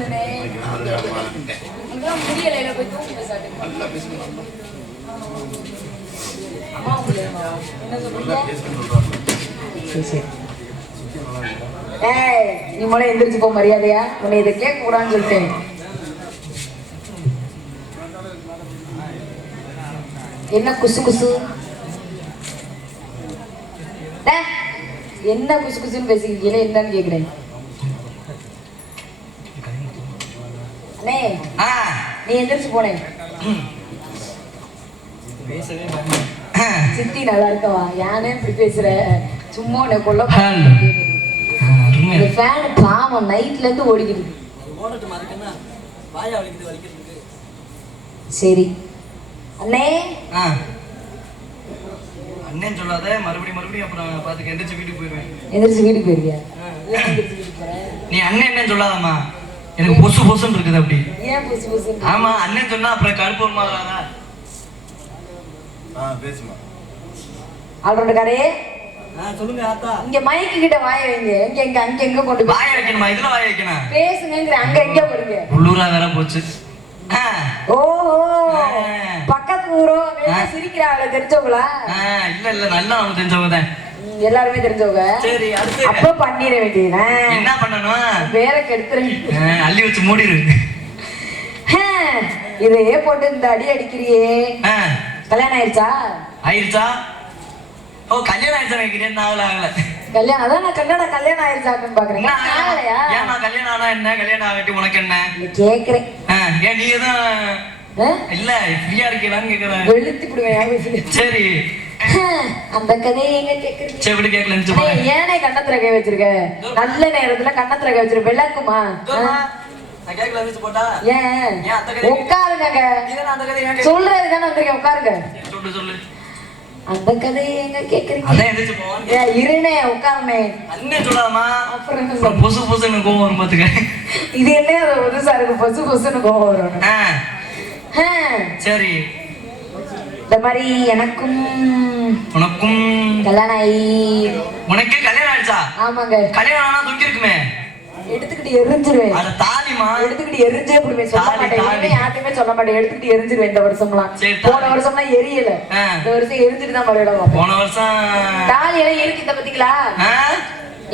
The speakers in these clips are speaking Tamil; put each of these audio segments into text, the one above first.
வந்தனே அங்கெல்லாம் போய் ஏய் நீ முதல்ல எந்திரிச்சு போ மரியாதையா? உன்னை இதை கேட்க கூடாதுன்னு சொல்லிட்டேன். என்ன குசு குசு? என்ன குசு குசுன்னு பேசிக்கிறீங்களே என்னன்னு கேக்குறேன் அண்ணே ஆ நீ எந்திரிச்சு போனேன் சித்தி நல்லா இருக்கவா? யானே இப்படி பேசுற? சும்மா உன்னை. அருமையா இந்த ஃபேன் பாவம் நைட்ல இருந்து வலிக்கிறதுக்கு. சரி. அண்ணே? ஆ. அண்ணன் சொல்லாத மறுபடியும் மறுபடியும் அப்புறம் பார்த்துக்க. எந்திரிச்சு வீட்டுக்கு போயிடுவேன் எந்திரிச்சு வீட்டுக்கு போற நீ அண்ணன் என்னன்னு சொல்லாதம்மா. எனக்கு பொசு பொசுன்னு இருக்குது அப்படி. ஆமா அண்ணன் சொன்னா அப்புறம் கருப்பு ஒரு மாதிரிடா ஆ பேசுமா. ஆல்ரவுண்ட் காரே. சொல்லுங்க ஆத்தா. இங்க மைக்கு கிட்ட வாய வைங்க. எங்க எங்க அங்க எங்க கொண்டு வாய வைக்கணுமா? இதுல வாய வைக்கணும்? பேசுங்கிற அங்க எங்க போறீங்க உள்ளூரா வேற போச்சு. ஓஹோ. பக்கத்து ஊரோ ஆ. சிரிக்கிற ஆளு தெரிஞ்சவங்களா? இல்ல இல்ல நல்லா அவனுக்கு தெரிஞ்சவங்க தான். ம், எல்லாருமே தெரிஞ்சவங்க. சரி அடுத்து. அப்ப பண்ணிட வேண்டியதுதான் என்ன பண்ணணும்? வேற கெடுத்துருங்க அள்ளி வச்சு மூடிடு இதையே போட்டு இந்த அடி அடிக்கிறியே. கல்யாணம் ஆயிடுச்சா ஆயிருச்சா? ஓ கல்யாணம் ஆயிடுச்சா வைக்கிறேன் ஆகல ஆகல. கல்யாணம் அதான் கல்யாணம் கல்யாணம் ஆயிடுச்சான்னு பாக்குறேன். ஏமா கல்யாணம் ஆனா என்ன? கல்யாணம் ஆகட்டி உனக்கு என்ன? கேக்குறேன் ஏன் நீ எதுவும்? இல்ல ஃப்ரீயா இருக்கலான்னு கேக்குறேன். வெளுத்து சரி. அந்த கதையை எங்க கேக்குறீங்க? அண்ணே, போறேன் ஏனே கண்ணத்துல கை வச்சிருக்க? நல்ல நேரத்துல கண்ணத்துல கை வச்சிருக்க விளக்குமா? உட்காருங்க சொல்றது தானே வந்திருக்கேன் உட்காருங்க. அந்த கதையை எங்க கேக்குறீங்க? இருனே உட்காருனே அண்ணன் சொல்லாதம்மா. அப்புறம் பொசு பொசுன்னு கோவம் வரும் பாத்துக்க. இது என்ன புதுசா இருக்கு? பொசு பொசுன்னு கோவம் வரும். சரி. இந்த மாதிரி எனக்கும் உனக்கும் கல்யாணம் ஆகி உனக்கு கல்யாணம் ஆயிடுச்சா? ஆமாங்க. கல்யாணம் ஆனா தூக்கி இருக்குமே எடுத்துக்கிட்டு எரிஞ்சிருவேன். அது தாலிமா எடுத்துக்கிட்டு எரிஞ்சே போடுவேன். சொல்ல மாட்டேன். யார்ட்டையுமே சொல்ல மாட்டேன். எடுத்துக்கிட்டு எரிஞ்சிருவேன் இந்த வருஷம்லாம். போன வருஷம்லாம் எரியல. இந்த வருஷம் எரிஞ்சிட்டு தான் மறுபடியும் போன வருஷம் தாலி எல்லாம் இந்த பத்திங்களா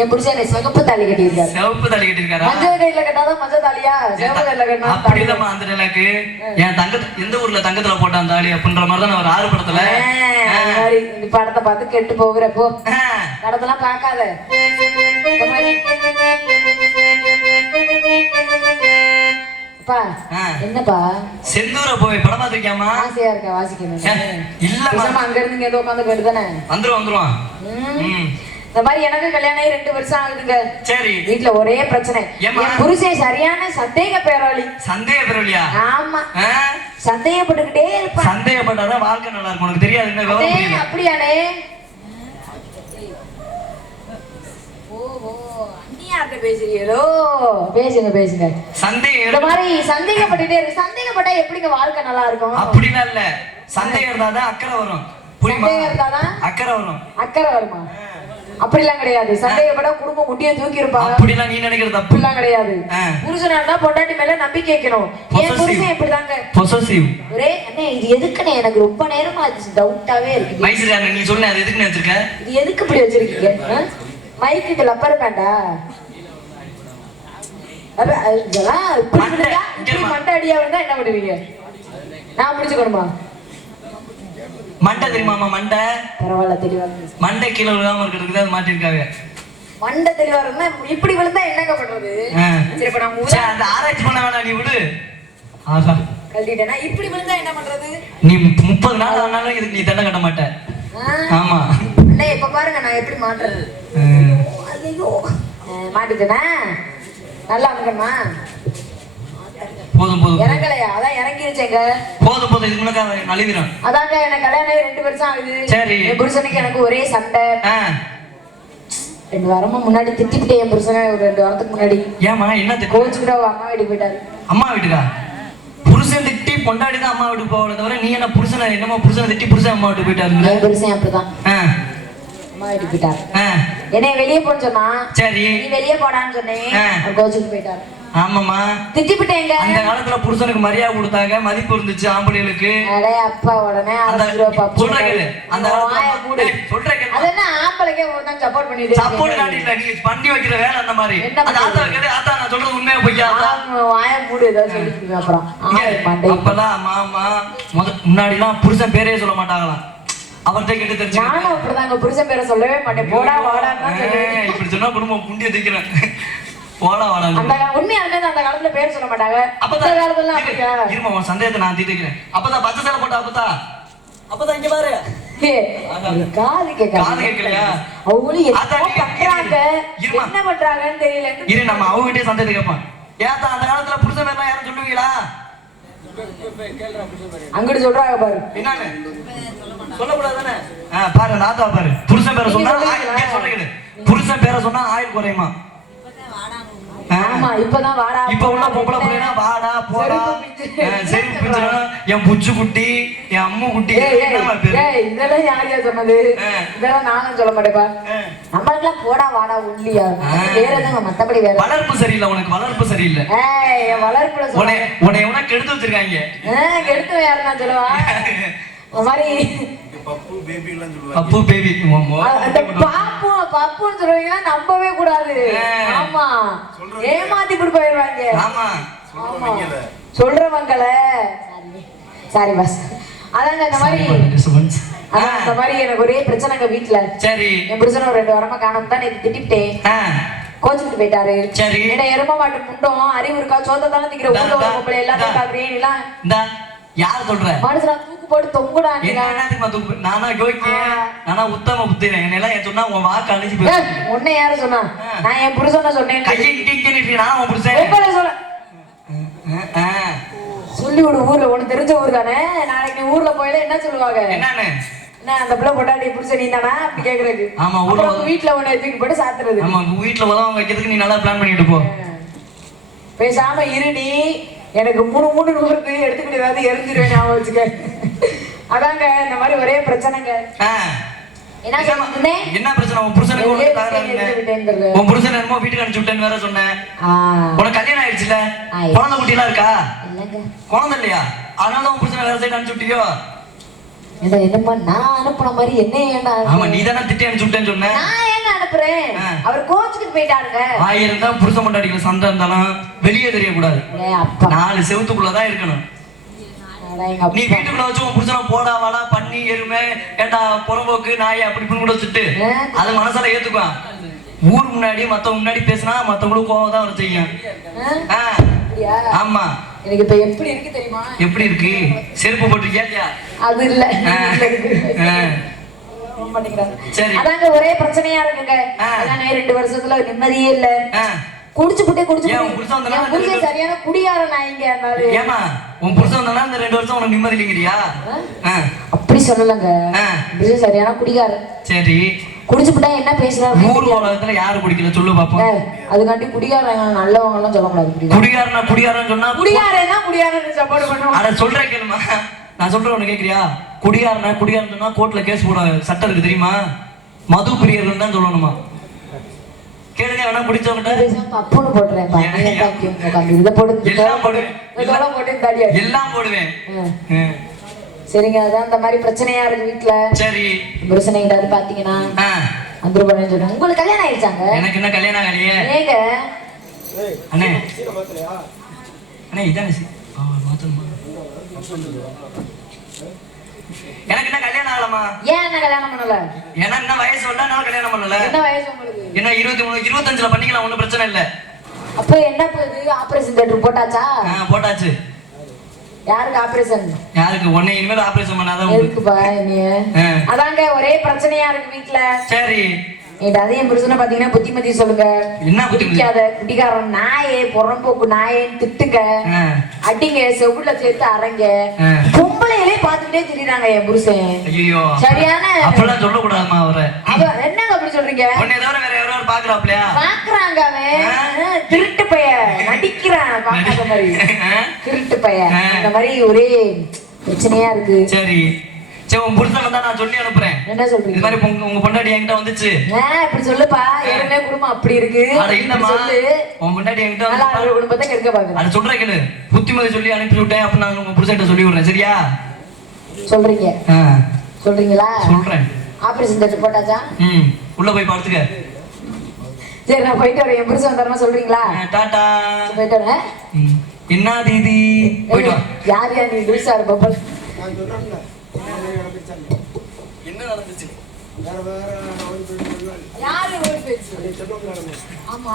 என் புருஷன் என்னை சிகப்பு தாலி கட்டியிருக்காரு. சிவப்பு தாலி கட்டிருக்காரா மஞ்சள் கையில கட்டாதான் மஞ்சள் தாலியா? சிவப்பு கையில கட்டினா தாலி. அப்படிதான் அந்த எனக்கு என் தங்க எந்த ஊர்ல தங்கத்துல போட்டான் தாலி அப்படின்ற மாதிரி தான் நான் ஒரு ஆறு படத்துல. மாதிரி இந்த படத்தை பார்த்து கெட்டு போகிற போ. படத்தெல்லாம் பார்க்காத. என்னப்பா? செந்தூர போய் படம் பார்த்திருக்கியாமா ஆசையா இருக்கா? வாசிக்கணும். பேசாம அங்க இருந்து ஏதோ உட்காந்து கேட்டு தானே வந்துரும் வந்துருவான். இந்த மாதிரி எனக்கு கல்யாணம் ரெண்டு வருஷம் ஆகுதுங்க. சரி. வீட்டுல ஒரே பிரச்சனை? என் புருஷன் சரியான சந்தேக பேராளி. சந்தேக பெறலையா ஆமா சந்தேகப்பட்டுக்கிட்டே இருப்பான். சந்தேகப்பட்டாதான் வாழ்க்கை நல்லா இருக்கும். உனக்கு தெரியாது. அப்படியானே பேசுறீங்களோ? பேசுங்க பேசுங்க. இந்த சந்தேகம் மாதிரி சந்தேகப்பட்டுட்டே இருக்கு சந்தேகப்பட்டா எப்படிங்க வாழ்க்கை நல்லா இருக்கும்? அப்படிலாம் இல்ல. சந்தேகம் இருந்தாதான் அக்கறை வரும். புரியுமா? அக்கறை வரும். அக்கறை வருமா? அப்படிலாம் கிடையாது. சந்தேகப்பட்டா குடும்பம் முட்டிய தூக்கி இருப்பாங்க. அப்படிலாம் நீ நினைக்கிறது அப்படிலாம் கிடையாது. புருஷனா இருந்தா பொண்டாட்டி மேல நம்பிக்கை வைக்கணும். என். புருஷன் இப்படிதாங்க. பொசசிவ் ஒரே அண்ணே இது எதுக்குண்ணே? எனக்கு ரொம்ப நேரமா அது டவுட்டாவே இருக்கு. மைசூர் நீ சொன்ன அது எதுக்கு வச்சிருக்க? இது எதுக்கு இப்படி வச்சிருக்கீங்க? ஆ? மைக்குக்கு லப்பர் பேண்டா இதெல்லாம் இப்படி மண்டை, அடியா இருந்தா என்ன பண்ணுவீங்க? நான் பிடிச்சுக்கணுமா? மண்டை தெரியுமாமா மண்டை? பரவாயில்ல தெளிவா. மண்டை கீழே விழுகாம இருக்கிறதுக்கு தான் மாட்டிருக்காங்க மண்டை தெளிவா இருந்தா இப்படி விழுந்தா என்னங்க பண்றது. சரி இப்ப நான் அந்த ஆராய்ச்சி பண்ண வேணாம் நீ விடு. ஆஹா கழட்டிட்டேன்னா இப்படி விழுந்தா என்ன பண்றது? நீ முப்பது நாள் ஆனாலும் இதுக்கு நீ தண்டை கட்ட மாட்ட? ஆமா. அண்ணே இப்ப பாருங்க நான் எப்படி மாட்டுறது. ஐயோ. மாட்டிட்டேனா? நல்லா இருக்கணுமா போதும் போதும். இறங்கலையா? அதான் இறங்கிருச்சேங்க போதும் போதும். இதுக்கு முன்னாடி நழுவிடும் அதாங்க எனக்கு கல்யாணம் ரெண்டு வருஷம் ஆகுது. சரி. என் புருஷனுக்கு எனக்கு ஒரே சண்டை. ரெண்டு வாரமா முன்னாடி திட்டிக்கிட்டே என் புருஷனை ஒரு ரெண்டு வாரத்துக்கு முன்னாடி. ஏமா என்ன? கோச்சுக்கிட்ட அம்மா வீட்டுக்கு போயிட்டாரு. அம்மா வீட்டுக்கா? புருஷன் திட்டி பொண்டாடி தான் அம்மா வீட்டுக்கு போகல தவிர நீ என்ன புருஷனை என்னமோ புருஷனை திட்டி புருஷன் அம்மா வீட்டுக்கு போயிட்டாருங்களே என் புருஷன் அப்படிதான். அம்மா வீட்டுக்கு போயிட்டாரு. என்னைய வெளியே போன்னு சொன்னா சரி. நீ வெளியே போடான்னு சொன்னேன். கோச்சுக்கு போயிட்டாரு. ஆமாம்மா. திட்டிவிட்டேங்க அந்த காலத்துல புருஷனுக்கு மரியாதை கொடுத்தாங்க மதிப்பு இருந்துச்சு ஆம்பளைகளுக்கு. அடே அப்பா உடனே அந்த. சொல்ற கேளு. அந்த. காலத்துல சொல்ற கேளு. அது என்ன ஆம்பளைக்கே ஒருத்தன் சப்போர்ட் பண்ணிட்டு சப்போர்ட்? காட்டில நீ பண்ணி வைக்கிற வேலை அந்த மாதிரி. அந்த ஆத்தா கேளு ஆத்தா நான் சொல்றது உண்மையா பொய்யா வாயை மூடு. ஏதாவது சொல்லிட்டு அப்புறம். அப்பெல்லாம் மாமா முத முன்னாடிலாம் புருஷன் பேரே சொல்ல மாட்டாங்களாம். அவர்கிட்ட கேட்டு தெரிஞ்சுக்கிட்டு நானும் அப்படிதாங்க. புருஷன் பேரை சொல்லவே மாட்டேன். போடா வாடான்னு தான் ஏய், இப்படி சொன்னா குடும்பம் புண்டிய தூக்கிறேன் போடா வாடா. அந்த உண்மையாலுமே அந்த காலத்துல பேர் சொல்ல மாட்டாங்க. அப்பதான். காலத்துல இருமா உன் சந்தேகத்தை நான் தீர்த்துக்கிறேன். அப்பதான் பச்சை சேலை போட்டா அப்பதா அப்பதான் இங்க பாரு. காது கேட்கலையா? அவங்களும் பண்றாங்க. என்ன பண்றாங்கன்னு தெரியல. இரு நம்ம அவங்ககிட்டயே சந்தேகத்தை கேட்போம். ஏத்தா அந்த காலத்துல புருஷன் பேர்லாம் யாரும் சொல்லுவீங்களா? அங்கிட்டு சொல்றாங்க பாரு. என்னன்னு? சொல்லக்கூடாது தானே ஆ, பாரு நாத்தா பாரு. புருஷன் பேரை சொன்னா சொல்லுங்க. புருஷன் பேரை சொன்னா ஆயுள் குறையுமா. ஆமா இப்பதான் வாடா இப்ப உள்ள பொம்பளை? பிள்ளைனா வாடா போடா. என் புச்சு குட்டி என் அம்மு குட்டி இதெல்லாம் யார் யார் சொன்னது. இதெல்லாம் நானும் சொல்ல மாட்டேப்பா. நம்மளுக்கெல்லாம் போடா வாடா உள்ளியா. வேற எதுவும் மத்தபடி வேற வளர்ப்பு சரியில்லை உனக்கு வளர்ப்பு சரியில்லை. வளர்ப்புல உன்னை உன்னை கெடுத்து வச்சிருக்காங்க. கெடுத்து யாருன்னா சொல்லுவா. மாதிரி பப்பு பேபி எல்லாம் சொல்லுவாங்க. அப்பு பேபி அந்த பாப்பு பாப்புன்னு சொல்லுவீங்கன்னா நம்பவே கூடாது. ஆமா. ஏமாத்தி இப்படி போயிடுவாங்க. ஆமா. சொல்றவங்கள. சாரி பாஸ் அதாங்க இந்த மாதிரி அதான் இந்த மாதிரி எனக்கு ஒரே பிரச்சனைங்க வீட்டுல சரி. என் புருஷன் ஒரு ரெண்டு வாரமா காணாம தான் நேத்து திட்டிவிட்டேன். ஆ, கோச்சுக்கிட்டு போயிட்டாரு. சரி. என்ன எரும மாட்டு முண்டம் அறிவு இருக்கா? சோத்த தானே இந்தா, ஊர்ல இந்தா, பொம்பளை எல்லாத்தையும் இந்தா. பாக்குறேன் எல்லாம் இந்தா. யார் சொல்ற? மனுஷனா தூக்கு போட்டு தொங்குடா என்ன என்னத்துக்கு நான் தூக்கு- நானா உத்தம புத்திரன். என்னை எல்லாம் ஏன் சொன்னா உன் வாக்கு அழிஞ்சு உன்னை யாரு சொன்னா. நான் என் புருஷனை சொன்னேன் கையை கிட்டிக்கிட்டு நான் உன் புருஷன். சொல்ல சொல்லி விடு ஊர்ல. உனக்கு தெரிஞ்ச ஊர் தானே? நாளைக்கு நீ ஊர்ல போயில என்ன சொல்லுவாங்க? என்னன்னு? என்ன அந்த பிள்ளை பொட்டாட்டி புருஷன் நீ தானா? அப்படி கேக்குறது ஆமா, ஊர்ல வீட்டுல உன்னை தூக்கி போட்டு சாத்துறது ஆமா உங்க வீட்டுல உதவ வைக்கிறதுக்கு நீ நல்லா பிளான் பண்ணிட்டு போ. பேசாம இரு நீ. எனக்கு மூணு மூணு நூறுக்கு எடுத்துக்கிட்டு ஏதாவது எரிஞ்சிருவேன் ஞாபகம் வச்சுக்க. அதாங்க இந்த மாதிரி ஒரே பிரச்சனைங்க. என்ன பிரச்சனை? உன் புருஷனுக்கு. உன் புருஷன் என்னமோ வீட்டுக்கு அனுப்பிச்சு விட்டேன்னு வேற சொன்னேன் உனக்கு கல்யாணம் ஆயிடுச்சுல? ஆயிடுச்சு. குழந்தை குட்டி எல்லாம் இருக்கா குழந்தை இல்லையா? அதனால உன் புருஷனை வேற சைடு அனுப்பிச்சு விட்டியோ இதை என்னப்பா நான் அனுப்புன மாதிரி என்ன ஏன்டா ஆமா நீ தானே திட்டி அனுப்பிச்சு விட்டேன்னு சொன்ன. நான் அனுப்புறேன். அவர் கோச்சுக்கிட்டு போயிட்டாருங்க. ஆயிரம் தான் புருஷன் கொண்டாடிக்கல சண்டை இருந்தாலும் வெளியே தெரியக்கூடாது. நாலு செவத்துக்குள்ளதான் இருக்கணும். நீ வீட்டுக்குள்ள வச்சு உன் புருஷனை போடா வாடா பண்ணி எருமை ஏண்டா புறம்போக்கு நாய் அப்படி இப்படின்னு கூட வச்சுட்டு. அது மனசால ஏத்துக்குவான் ஊர் முன்னாடி மத்தவங்க முன்னாடி பேசினா மத்தவங்களுக்கு கோவம் தான் வர செய்யும்? ஆமா. எனக்கு இப்ப எப்படி இருக்கு தெரியுமா? எப்படி இருக்கு? செருப்பு போட்டிருக்கியா அது இல்ல. அதாங்க ஒரே பிரச்சனையா இருக்குங்க. ரெண்டு வருஷத்துல நிம்மதியே இல்ல. குடிச்சு புட்டே குடிச்சு புருஷன் சரியான குடியார நாய்ங்க ஏமா உன் புருஷன் வந்தானா இந்த ரெண்டு வருஷம் உனக்கு நிம்மதி இல்லைங்கிறியா? அப்படி சொல்லலங்க. புருஷன் சரியான குடிகாரன். சரி. குடிச்சு புட்டா என்ன பேசுறாரு ஊர் உலகத்துல யாரு குடிக்கல? சொல்லு பாப்போம். அதுக்காண்டி குடிகாரங்க நல்லவங்க எல்லாம் சொல்ல கூடாது குடிகாரன் குடிகாரனா குடிகாரன் சொன்னா குடிகாரன் தான் குடிகாரன் சப்போர்ட் பண்ணுவோம். அட சொல்றேன் கேளுமா நான் சொல்றேன் உனக்கு கேக்குறியா? குடியாரனா குடியாரன் சொன்னா கோர்ட்ல கேஸ் போட சட்டம் இருக்கு தெரியுமா? மது பிரியர்கள் தான் சொல்லணுமா? கேளுங்க வேணா குடிச்சவங்கிட்ட. பேசாம பப்புன்னு போட்டுறேன் பா. ஏன், நீங்க ஏன்? பாக்கி உங்க உட்காந்து இதை போடு தோலை போட்டு அடி. எல்லாம் போடுவேன். சரிங்க அதான் இந்த மாதிரி பிரச்சனையா இருக்கு வீட்டுல சரி. புருஷனை கிட்டாது பாத்தீங்கன்னா. வந்துரு பண்ணு சொல்லுங்க உங்களுக்கு கல்யாணம் ஆயிடுச்சாங்க? எனக்கு என்ன கல்யாணம் ஆகலையே? ஏங்க. அண்ணே. அண்ணே இதானே சி- ஆ, மாத்தணுமா? எனக்கு என்ன கல்யாணம் ஆகலமா? ஏன் என்ன கல்யாணம் பண்ணல? ஏன்னா என்ன வயசு வரல நான் கல்யாணம் பண்ணல. என்ன வயசு உங்களுக்கு? என்ன இருபத்தி மூணு இருபத்தஞ்சுல பண்ணிக்கலாம் ஒண்ணும் பிரச்சனை இல்ல. அப்ப என்ன போகுது? ஆபரேஷன் தேட்டர் போட்டாச்சா? போட்டாச்சு. யாருக்கு ஆபரேஷன் யாருக்கு? உன்னை இனிமேல் ஆபரேஷன் பண்ணாதான். எதுக்குப்பா நீ. அதாங்க ஒரே பிரச்சனையா இருக்கு வீட்டுல சரி. என்கிட்ட அதையும் புருஷனை பாத்தீங்கன்னா புத்திமதி சொல்லுங்க. என்ன? குடிக்காத குடிகாரன் நாயே புறம்போக்கு நாயேன்னு திட்டுங்க. அடிங்க செவுல சேர்த்து அரைங்க. பொம்பளையிலே பாத்துக்கிட்டே திரிறாங்க என் புருஷன். ஐயோ சரியான அப்பெல்லாம் அவரை. அவ என்னங்க அப்படி சொல்றீங்க? உன்னை தவிர வேற யாராவது பாக்குறாப்லையா பாக்குறாங்க அவன். திருட்டு பைய நடிக்கிறான் பாக்காத மாதிரி? திருட்டு பைய. அந்த மாதிரி ஒரே பிரச்சனையா இருக்கு. சரி. சரி உன் புருஷன் வந்தா நான் சொல்லி அனுப்புறேன். என்ன இது சொல்றீங்க மாதிரி உங்க உங்க பொண்டாட்டி என்கிட்ட வந்துச்சு. இப்படி சொல்லுப்பா. ஏற்கனவே குடும்பம் அப்படி இருக்கு. அட இல்லம்மா. உன் பொண்டாட்டி என்கிட்ட வந்து குடும்பத்தை கெடுக்க பாக்குறேன் அதை சொல்றேன் கேளு. புத்திமதி சொல்லி அனுப்பி விட்டேன் அப்ப நான் உங்க புருஷன்ட்ட சொல்லி விடுறேன். சரியா? சொல்றீங்க. சொல்றீங்களா? சொல்றேன். ஆபரேஷன் தேட்டர் போட்டாச்சா? ம். உள்ள போய் பார்த்துக்க சரி நான் போயிட்டு வரேன். என் புருஷன் வந்தாருன்னா சொல்றீங்களா? டாடா போயிட்டு வரேன். என்ன தீதி? போயிட்டு யார் யார் நீ லூசா இருப்ப? யாரு ஓடி போயிடுச்சு ஆமா.